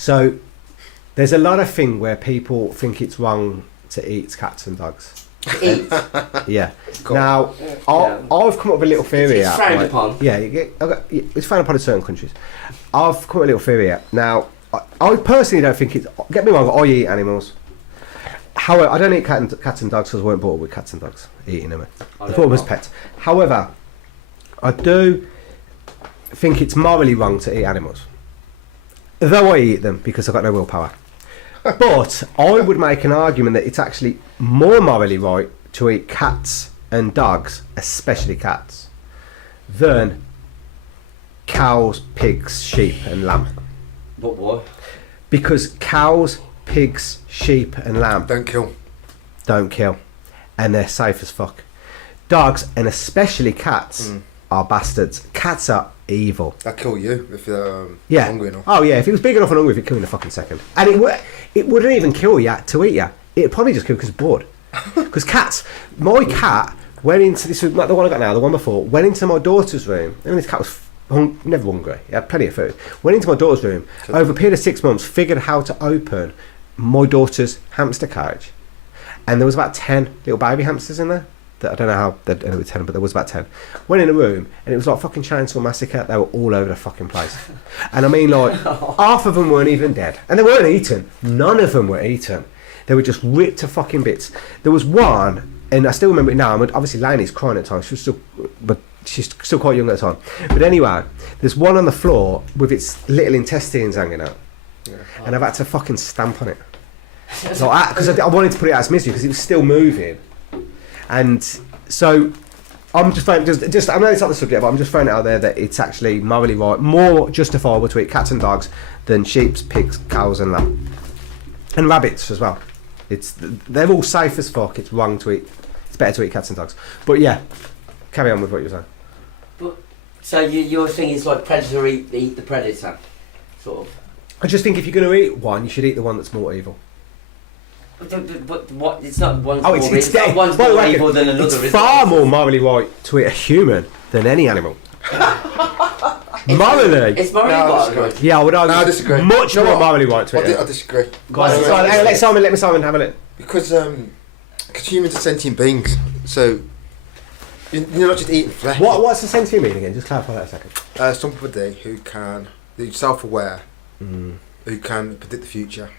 So there's a lot of thing where people think it's wrong to eat cats and dogs. Yeah. Cool. Now, I've come up with a little theory. It's frowned upon. Yeah, it's frowned upon in certain countries. I've come up with a little theory out. Now, I personally don't think it's... Get me wrong, I eat animals. However, I don't eat cats and dogs because I weren't brought up with cats and dogs, eating them. I thought them as pets. However, I do think it's morally wrong to eat animals. Though I eat them because I've got no willpower. But I would make an argument that it's actually more morally right to eat cats and dogs, especially cats, than cows, pigs, sheep and lamb. But why? Because cows, pigs, sheep and lamb Don't kill. And they're safe as fuck. Dogs, and especially cats, are bastards. Cats are evil. They'll kill you if you're Yeah. hungry enough. Oh yeah, if it was big enough and hungry, it'd kill you in a fucking second. And it wouldn't even kill you to eat you. It'd probably just kill because it's bored. Because cats, my cat went into this, like the one I got now, the one before, went into my daughter's room. I mean, this cat was never hungry. He had plenty of food. Went into my daughter's room, over a period of 6 months, figured how to open my daughter's hamster cage. And there was about 10 little baby hamsters in there. I don't know how there were 10, but there was about 10. Went in a room, and it was like fucking Chainsaw Massacre. They were all over the fucking place. And I mean, like, half of them weren't even dead. And they weren't eaten. None of them were eaten. They were just ripped to fucking bits. There was one, and I still remember it now. I mean, obviously, Lainey's crying at times. She's still quite young at the time. But anyway, there's one on the floor with its little intestines hanging out. Yeah. And I've had to fucking stamp on it. Because I wanted to put it out of its misery because it was still moving. And so I'm just throwing, just I know it's not the subject, but I'm just throwing it out there that it's actually morally right, more justifiable to eat cats and dogs than sheep, pigs, cows and lamb. And rabbits as well. They're all safe as fuck. It's wrong to eat. It's better to eat cats and dogs. But yeah, carry on with what you were saying. But, so your thing is like predator eat the predator, sort of. I just think if you're going to eat one, you should eat the one that's more evil. But what? It's not one's Oh, it's not one's more evil than another. It's far more morally right to eat a human than any animal. Morally, it's morally right. Yeah, I would argue. No, I disagree. Much more morally right to it. I disagree. Go on, let me Simon have a look. Because humans are sentient beings, so you're not just eating flesh. What's the sentient mean again? Just clarify that a second. Somebody who's self-aware, who can predict the future.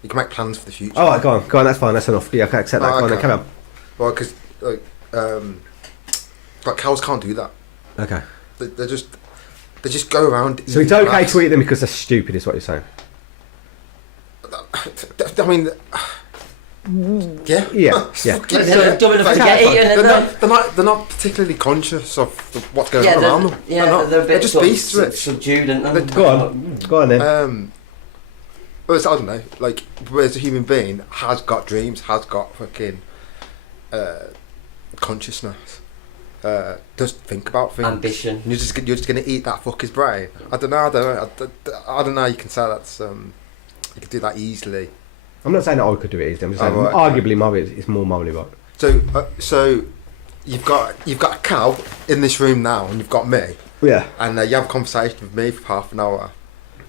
You can make plans for the future. Oh, right, go on, that's fine, that's enough. Yeah, I can accept that. Go on, then, come on. Well, because like cows can't do that. Okay. They just go around. So it's okay to eat them because they're stupid, is what you're saying? I mean, yeah. They're dumb enough to get eaten. They're not particularly conscious of what's going on around them. Yeah, they're just beasts. Subdued and go on then. Well, I don't know. Like, whereas a human being has got dreams, has got fucking consciousness, does think about things. Ambition. And you're just gonna eat that fucker's brain. I don't know. I don't know. You can say that's you can do that easily. I'm not saying that I could do it easily. I'm just saying arguably it's more morally right. So you've got a cow in this room now, and you've got me. Yeah. And you have a conversation with me for half an hour.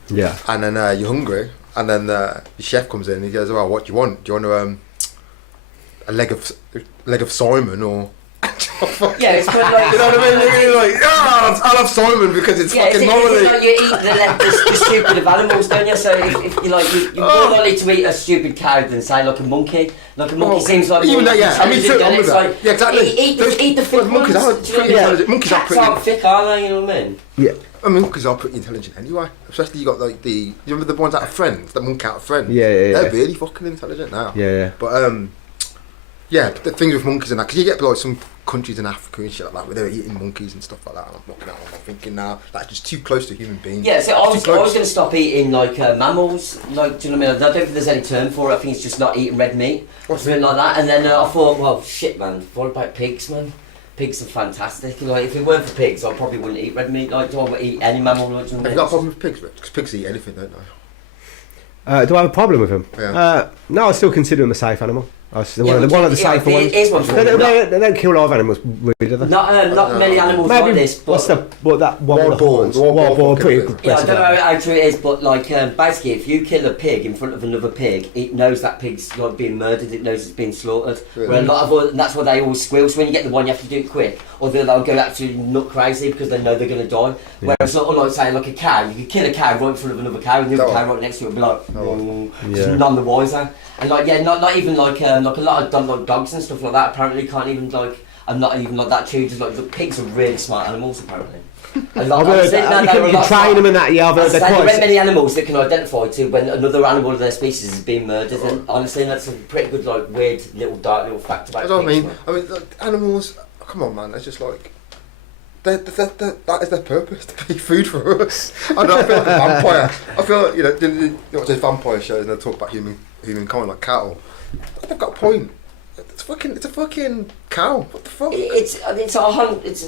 Yeah. And then you're hungry. And then the chef comes in and he goes, "Well, what do you want? Do you want a leg of Simon or?" Yeah, it's kind of like, you know what I mean? You're like, I'll have Simon because it's fucking morally. It's like you eat the stupid of animals, don't you? So if you're more likely to eat a stupid cow than say like a monkey. Like a monkey seems like even that, yeah. I mean, intelligent, with that. Like, yeah, exactly. Eat the thick monkeys are pretty intelligent. Monkeys are pretty. Cats aren't thick, are they? You know what I mean? Yeah. I mean, monkeys are pretty intelligent anyway. Especially you got like you remember the ones out of Friends, the monkey out of Friends. Yeah. They're really fucking intelligent now. Yeah. But yeah, the things with monkeys and that, because you get like some countries in Africa and shit like that where they're eating monkeys and stuff like that. And I'm looking at them, I'm thinking now that's just too close to human beings. Yeah, so I was going to stop eating like mammals. Like, do you know what I mean? I don't think there's any term for it. I think it's just not eating red meat or something like that. And then I thought, well, shit, man. What about pigs, man? Pigs are fantastic. Like, if it weren't for pigs, I probably wouldn't eat red meat. Like, do I eat any mammal? Like, have you got a problem with pigs, Rich? Because pigs eat anything, don't they? Do I have a problem with them? Yeah. No, I still consider them a safe animal. One of the safer ones. Here's one for you. They don't kill live animals, really, do they? Not many animals like this. But what's that one with the Wild horns? boar. Wild boar, pretty good. Yeah, I don't know how true it is, but like basically, if you kill a pig in front of another pig, it knows that pig's like being murdered. It knows it's being slaughtered. Really? Where a lot of that's why they always squeal. So when you get the one, you have to do it quick, or they'll go absolutely nut crazy because they know they're going to die. Yeah. Whereas sort of like saying like a cow, you could kill a cow right in front of another cow, and the other cow right next to it will be like, Yeah. none the wiser. And like not even like a lot of like dogs and stuff like that. Apparently can't even like. I'm not even like that too. Just like the pigs are really smart animals apparently. A lot, You can train them and that. Yeah, there aren't many animals that can identify to when another animal of their species is being murdered. And honestly, that's a pretty good, like, weird little dark little fact about. I don't mean. I mean, like, animals. Come on, man. They're just like. That is their purpose, to be food for us. I feel like a vampire. I feel like, you watch those vampire shows and they talk about humankind like cattle. They've got a point. It's a fucking cow. What the fuck? It's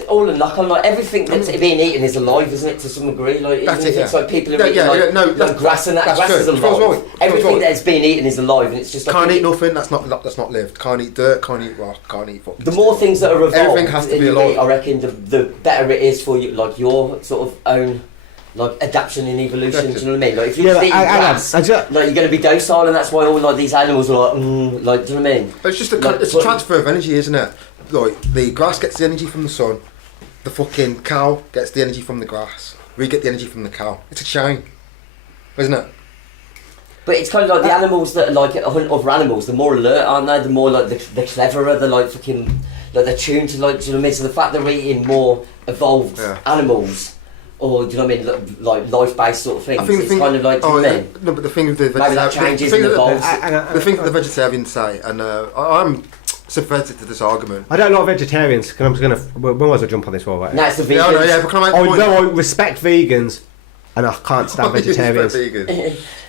all a knock on, like everything that's being eaten is alive, isn't it? To some degree, like That's even if it's like people are eating that's grass and that that's grass true. is alive. Everything that's being eaten is alive, and it's just like can't eat nothing. That's not lived. Can't eat dirt. Can't eat rock. Can't eat fucking. The more things that are evolved, everything has to be alive. I reckon the better it is for you, like your sort of own. Like adaptation and evolution, do you know what I mean? Like if you eat grass, like you're going to be docile, and that's why all like these animals are like, do you know what I mean? It's just it's a transfer of energy, isn't it? Like the grass gets the energy from the sun, the fucking cow gets the energy from the grass. We get the energy from the cow. It's a chain, isn't it? But it's kind of like the animals that are like hunt other animals. The more alert, aren't they? The more like the cleverer. They're like fucking like they're tuned to like. Do you know what I mean? So the fact they're eating more evolved animals. Or do you know what I mean? Like life-based sort of things. It's kind of like. No, but the thing with the thing that the vegetarians say, and I'm sympathetic to this argument. I don't like vegetarians. Because I'm just gonna. When was I jump on this one? Right? No, it's the vegans. But can I make the point? I respect vegans, and I can't stand vegetarians.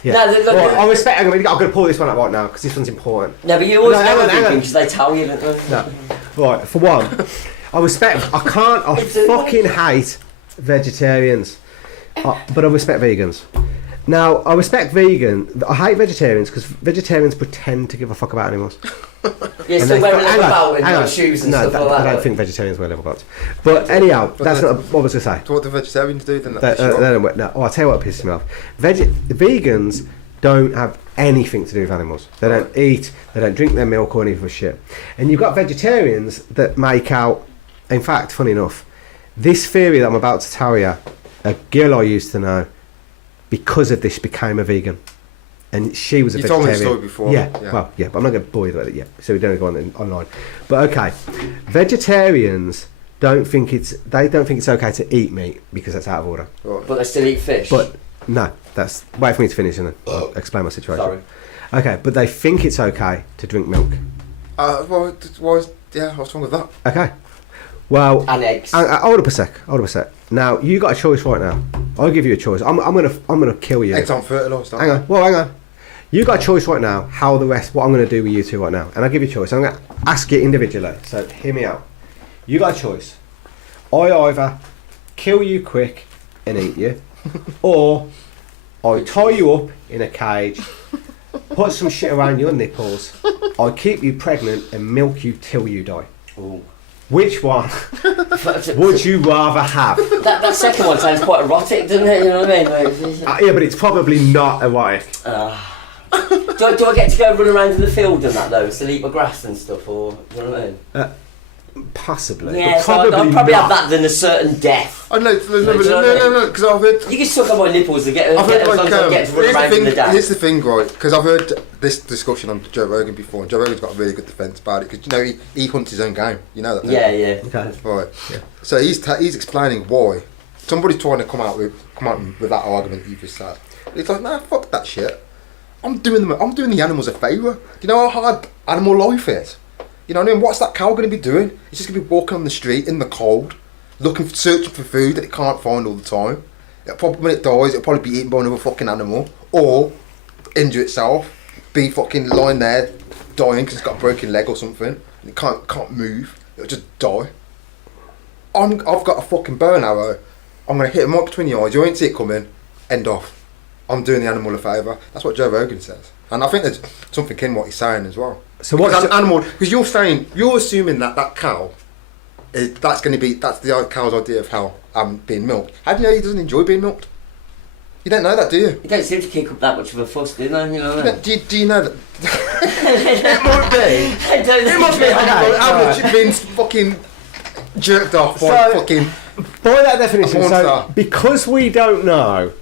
Yeah. I respect. I'm gonna pull this one up right now because this one's important. No, but you always know everything because they tell you. No, right. For one, I respect. I can't. I fucking hate vegetarians, but I respect vegans. Now, I respect I hate vegetarians because vegetarians pretend to give a fuck about animals. Yeah, so wearing leather belt and shoes and stuff like that. I don't think vegetarians wear leather belts. But anyhow, that's not what I was going to say. So what do vegetarians do then? I'll tell you what pisses me off. Vegans don't have anything to do with animals. They don't eat, they don't drink their milk or any of the shit. And you've got vegetarians that make out, in fact, funny enough, this theory that I'm about to tell you, a girl I used to know, because of this, became a vegan. And she was a vegetarian. You told me the story before. Yeah, but I'm not going to bore you with it yet, so we don't go on online. But okay, vegetarians don't think it's okay to eat meat because that's out of order. Right. But they still eat fish. But no, that's wait for me to finish and then I'll explain my situation. Sorry. Okay, but they think it's okay to drink milk. What's wrong with that? Okay. Well, and eggs. Hold up a sec. Now you got a choice right now. I'll give you a choice. I'm gonna kill you. Eggs aren't fertilised. Hang on. You got a choice right now. What I'm gonna do with you two right now, and I'll give you a choice. I'm gonna ask you individually. So hear me out. You got a choice. I either kill you quick and eat you, or I tie you up in a cage, put some shit around your nipples, I keep you pregnant and milk you till you die. Ooh. Which one would you rather have? That second one sounds quite erotic, doesn't it? You know what I mean? Yeah, but it's probably not erotic. Do I get to go run around in the field and that though, still eat my grass and stuff, or you know what I mean? Possibly. Yeah, but so I'd probably have that than a certain death. Oh no, because I've heard. You can suck on my nipples to get as long as I get to run around in the day. Here's the thing, right? Because I've heard this discussion on Joe Rogan before, and Joe Rogan's got a really good defence about it. Because he hunts his own game. You know that. Yeah. Okay. Right. Yeah. So he's explaining why somebody's trying to come out with that argument you just said. It's like, nah, fuck that shit. I'm doing the animals a favour. Do you know how hard animal life is? You know what I mean? What's that cow going to be doing? It's just going to be walking on the street in the cold, searching for food that it can't find all the time. When it dies, it'll probably be eaten by another fucking animal, or injure itself, be fucking lying there dying because it's got a broken leg or something. And it can't move. It'll just die. I've got a fucking bow and arrow. I'm going to hit him right between the eyes. You ain't see it coming. End off. I'm doing the animal a favour. That's what Joe Rogan says. And I think there's something in what he's saying as well. So Because what's an animal? Because you're assuming that cow, that's the cow's idea of how being milked. How do you know he doesn't enjoy being milked? You don't know that, do you? You don't seem to kick up that much of a fuss, do they? You know what I mean? Do you know that? It might be. I don't It must be how much you've been fucking jerked off by fucking. By that definition, porn so star. because we don't know,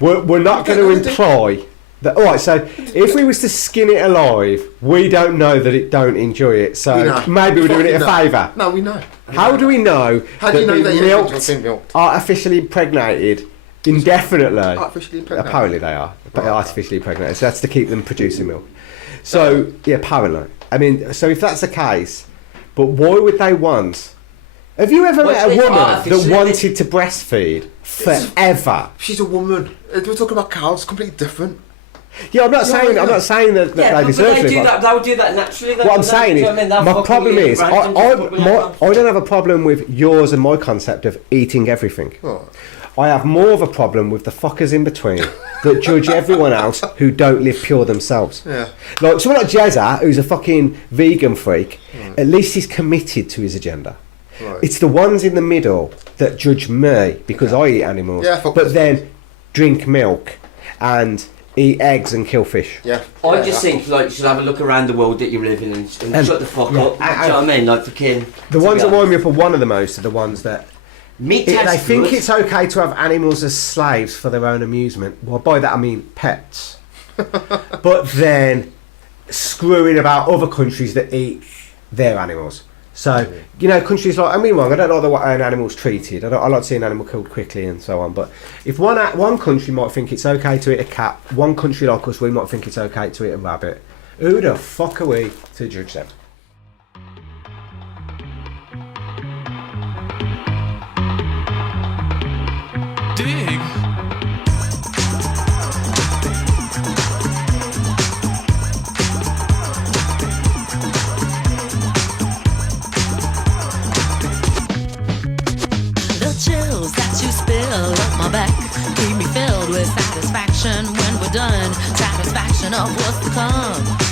we're not going to imply that. All right, so if we was to skin it alive, we don't know that it don't enjoy it. We So know. maybe we're doing it a Fucking know. favour. No, we know. How do we know How do you know being that you're milked, milked? artificially impregnated, indefinitely? Artificially impregnated. Apparently they are, but Right. artificially impregnated. So that's to keep them producing milk. So yeah, apparently. I mean, so if that's the case, but why would they want? Have you ever Well, met a it's woman that artificially- wanted to breastfeed forever? She's a woman. We're talking about cows. Completely different. Yeah, I'm not saying that Yeah, they but deserve they to. do but that. They would do that naturally. What I'm saying is, my problem is, I don't have a problem with yours and my concept of eating everything. Right. I have more of a problem with the fuckers in between that judge everyone else who don't live pure themselves. Yeah. Like someone like Jezza, who's a fucking vegan freak, at least he's committed to his agenda. Right. It's the ones in the middle that judge me because I eat animals, Yeah, fuck but this. then drink milk and eat eggs and kill fish. Yeah. I just think like you should have a look around the world that you're living in and shut the fuck yeah, up. Do you know what I mean? Like fucking. The ones that wind me up are one of the most are the ones that meat they tastes think good. it's okay to have animals as slaves for their own amusement. Well, by that I mean pets. But then screwing about other countries that eat their animals. So, you know, countries like, I mean, wrong, I don't like the way an animal's treated. I like to see an animal killed quickly and so on. But if one country might think it's okay to eat a cat, one country like us, we might think it's okay to eat a rabbit. Who the fuck are we to judge them? Dig. The chills that you spill up my back keep me filled with satisfaction when we're done. Satisfaction of what's to come.